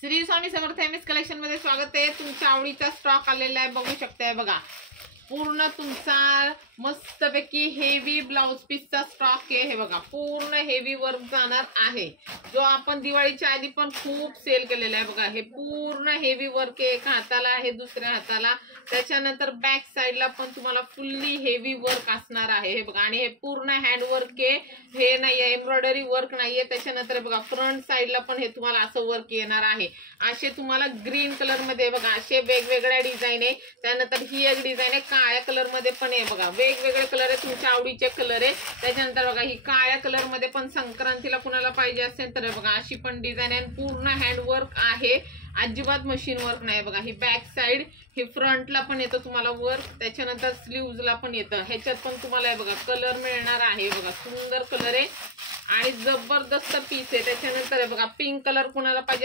Shri Swami Samarth MS collection मध्ये स्वागत आहे। तुमच्या आवडीचा स्टॉक आलेला आहे, बघू शकताय बघा। पूर्ण तुमचा मस्तपैकी हेवी ब्लाउज पीसचा स्टॉक आहे। हे बघा पूर्ण हेवी वर्क जाणार आहे, जो आपण दिवाळीच्या आधी पण खूप सेल केलेला आहे। बघा हे पूर्ण हेवी वर्क आहे, एका हाताला आहे दुसऱ्या हाताला, त्याच्यानंतर बॅक साइडला पण तुम्हाला फुल्ली हेवी वर्क असणार आहे। हे बघा आणि हे पूर्ण हँड वर्क आहे, हे नाहीये एम्ब्रॉयडरी वर्क नाहीये। त्याच्यानंतर बघा फ्रंट साइडला पण हे तुम्हाला असं वर्क येणार आहे। असे तुम्हाला ग्रीन कलर मध्ये बघा असे वेगवेगळ्या डिझाइन आहे। त्यानंतर ही एक डिझाइन आहे काळ्या कलर मध्ये पण आहे बघा, वेगवेगळे कलर आहे, तुमच्या आवडीचे कलर आहे। त्याच्यानंतर बघा ही काळ्या कलर मध्ये पण संक्रांतीला कुणाला पाहिजे असेल तर बघा अशी पण डिझाइन आहे। पूर्ण हँड वर्क आहे, अजिबात मशीन वर्क नाही। बघा ही बॅक साइड, हे फ्रंटला पण येतं तुम्हाला वर्क, त्याच्यानंतर स्लीव्हजला पण येतं। ह्याच्यात पण तुम्हाला बघा कलर मिळणार आहे। बघा सुंदर कलर आहे आणि जबरदस्त पीस आहे। त्याच्यानंतर बघा पिंक कलर कुणाला पाहिजे